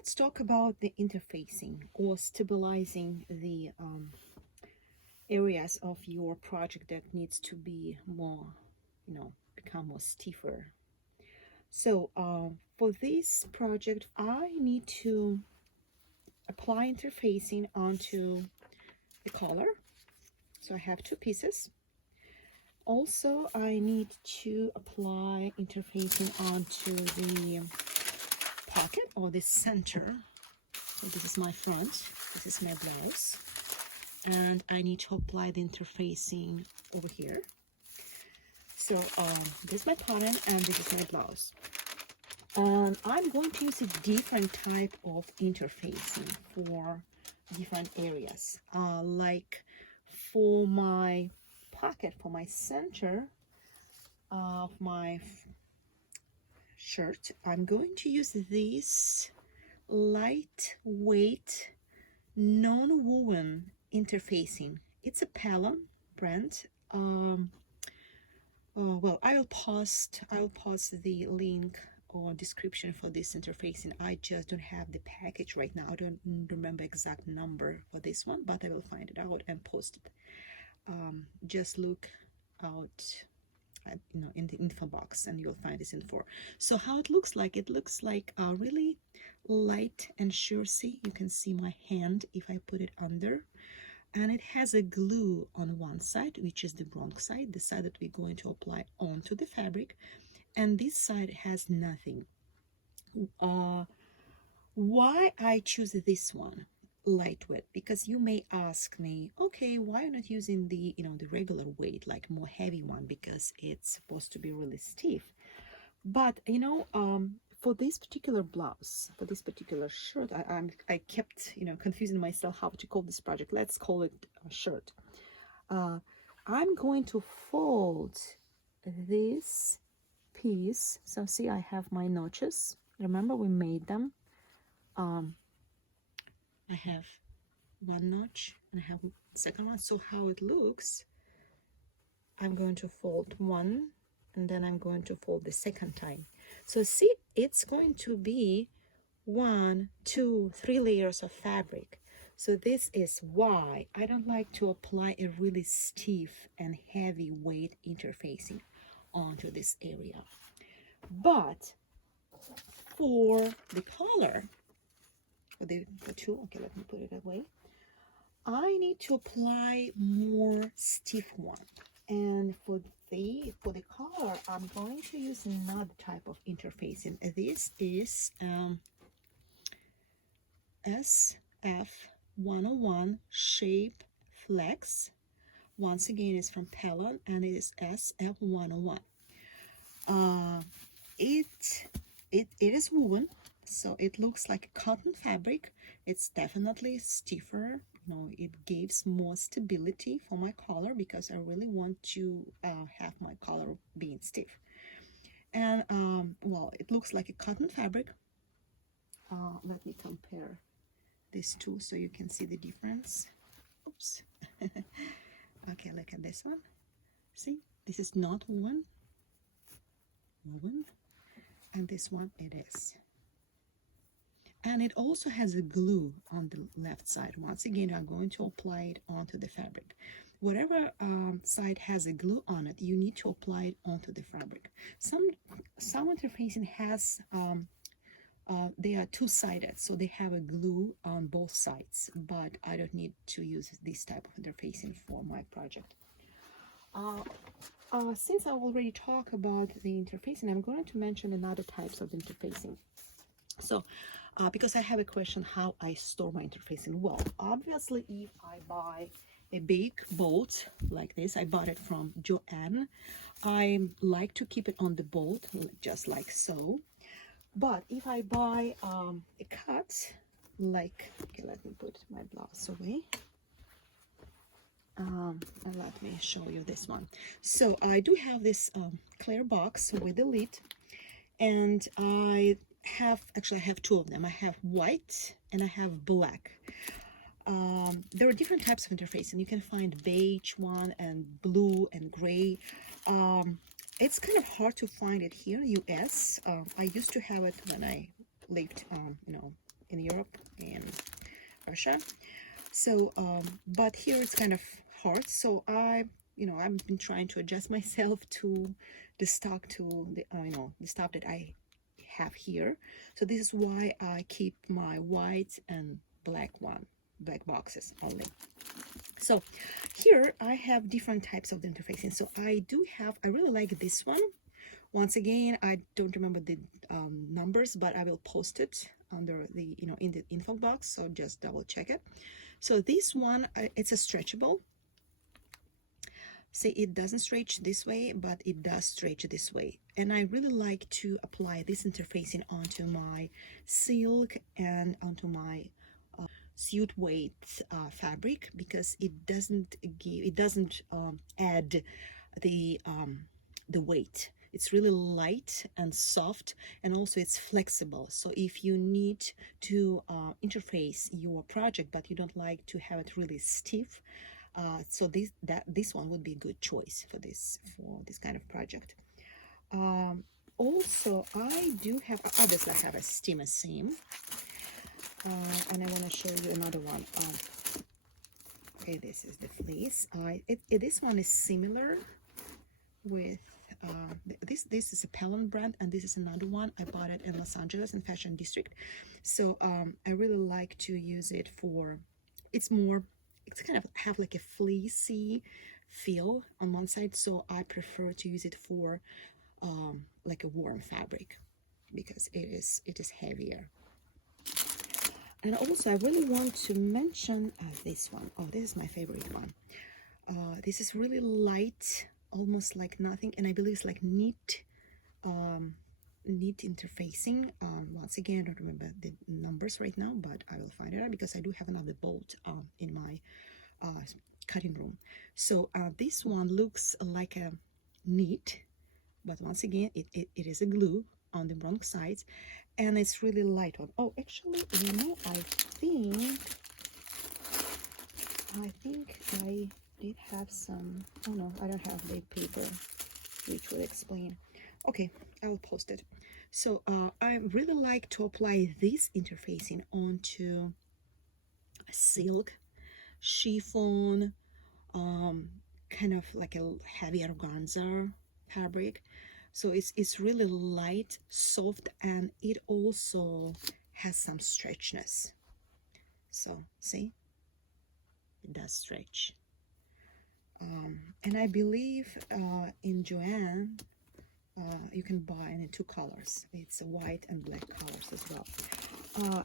let's talk about the interfacing or stabilizing the areas of your project that needs to be more, become more stiffer. So for this project, I need to apply interfacing onto the collar. So I have two pieces. Also, I need to apply interfacing onto the pocket or the center. So this is my front, this is my blouse, and I need to apply the interfacing over here. So this is my pattern and this is my blouse. And I'm going to use a different type of interfacing for different areas. Like for my pocket, for my center of my shirt, I'm going to use this lightweight non-woven interfacing. It's a Pellon brand. Well, I'll post the link or description for this interfacing. I just don't have the package right now. I don't remember exact number for this one, but I will find it out and post it. Just look out in the info box and you'll find this info. So how it looks like really light and sure. See, you can see my hand if I put it under, and it has a glue on one side, which is the wrong side, the side that we're going to apply onto the fabric, and this side has nothing. Why I choose this one, lightweight? Because you may ask me, okay, why not using the the regular weight, like more heavy one, because it's supposed to be really stiff. But for this particular blouse, for this particular shirt, I kept confusing myself how to call this project. Let's call it a shirt. I'm going to fold this piece. So see, I have my notches. Remember, we made them. I have one notch and I have second one. So how it looks, I'm going to fold one and then I'm going to fold the second time. So see, it's going to be 1, 2, 3 layers of fabric. So this is why I don't like to apply a really stiff and heavy weight interfacing onto this area. But for the collar, for the two, okay, let me put it away, I need to apply more stiff one. And for the collar, I'm going to use another type of interfacing. This is SF101 Shape Flex. Once again, it's from Pellon and it is SF101. It is woven, so it looks like cotton fabric. It's definitely stiffer. It gives more stability for my collar because I really want to have my collar being stiff. And well, it looks like a cotton fabric. Let me compare these two so you can see the difference. Oops. Okay, look at this one. See, this is not woven, and this one it is. And it also has a glue on the left side. Once again, I'm going to apply it onto the fabric. Whatever side has a glue on it, you need to apply it onto the fabric. Some interfacing has they are two-sided, so they have a glue on both sides, but I don't need to use this type of interfacing for my project. Since I already talked about the interfacing, I'm going to mention another types of interfacing. So because I have a question how I store my interfacing. Well, obviously, if I buy a big bolt like this, I bought it from Joanne, I like to keep it on the bolt just like so. But if I buy a cut, like, okay, let me put my blouse away. And let me show you this one. So I do have this clear box with the lid, and I have two of them. I have white and I have black. There are different types of interfacing. You can find beige one and blue and gray. It's kind of hard to find it here in US. I used to have it when I lived in Europe and Russia. So, but here it's kind of hard. So I've been trying to adjust myself to the stock, to the the stuff that I have here. So this is why I keep my white and black boxes only. So here I have different types of the interfacing. So I really like this one. Once again, I don't remember the numbers, but I will post it under the, in the info box. So just double check it. So this one, it's a stretchable. See, it doesn't stretch this way, but it does stretch this way. And I really like to apply this interfacing onto my silk and onto my Sheerweight fabric, because it doesn't add the weight. It's really light and soft, and also it's flexible. So if you need to interface your project, but you don't like to have it really stiff, so this one would be a good choice for this kind of project. Also, I do have, obviously I have a steamer seam, and I want to show you another one. Okay, this is the fleece. This one is similar with this is a Pellon brand, and this is another one. I bought it in Los Angeles in Fashion District. So I really like to use it for, it's kind of have like a fleecy feel on one side, so I prefer to use it for like a warm fabric, because it is heavier. And also I really want to mention this one. Oh, this is my favorite one. This is really light, almost like nothing, and I believe it's like neat interfacing. Once again, I don't remember the numbers right now, but I will find it out, because I do have another bolt in my cutting room. So this one looks like a neat, but once again, it is a glue on the wrong sides, and it's really light on. Oh, actually, I think I did have some. Oh no, I don't have the paper which will explain. Okay, I will post it. So I really like to apply this interfacing onto silk, chiffon, kind of like a heavy organza fabric. So it's really light, soft, and it also has some stretchiness. So see, it does stretch. And I believe in Joann, you can buy in 2 colors. It's white and black colors as well.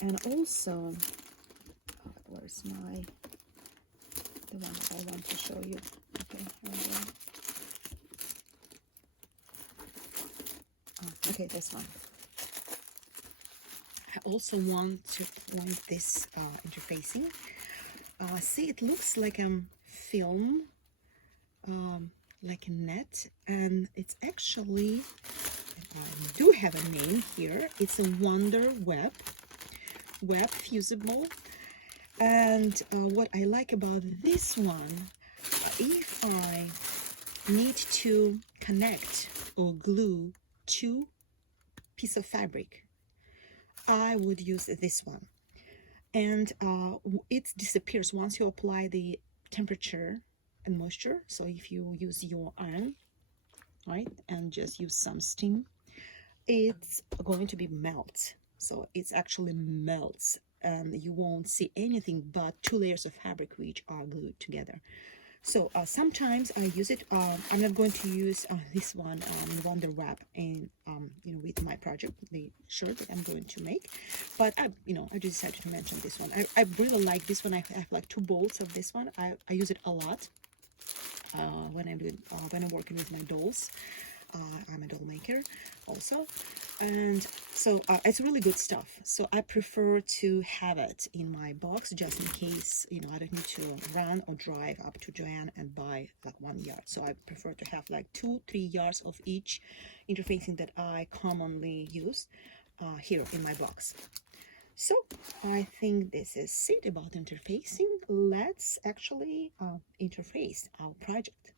And also, where's the one that I want to show you? Okay, here we go. Okay, this one. I also want to point this interfacing. See, it looks like a film, like a net, and it's actually, do have a name here. It's a Wonder Web Fusible. And what I like about this one, if I need to connect or glue 2 pieces of fabric, I would use this one. And it disappears once you apply the temperature and moisture. So if you use your iron, right, and just use some steam, it's going to be melt. So it's actually melts, and you won't see anything but 2 layers of fabric which are glued together. So sometimes I use it. I'm not going to use this one, Wonder Wrap, in with my project, the shirt that I'm going to make. But I just decided to mention this one. I really like this one. I have like 2 bolts of this one. I use it a lot when I'm working with my dolls. I'm a doll maker also, and so it's really good stuff. So I prefer to have it in my box just in case I don't need to run or drive up to Joann and buy like 1 yard. So I prefer to have like 2-3 yards of each interfacing that I commonly use here in my box. So I think this is it about interfacing. Let's actually interface our project.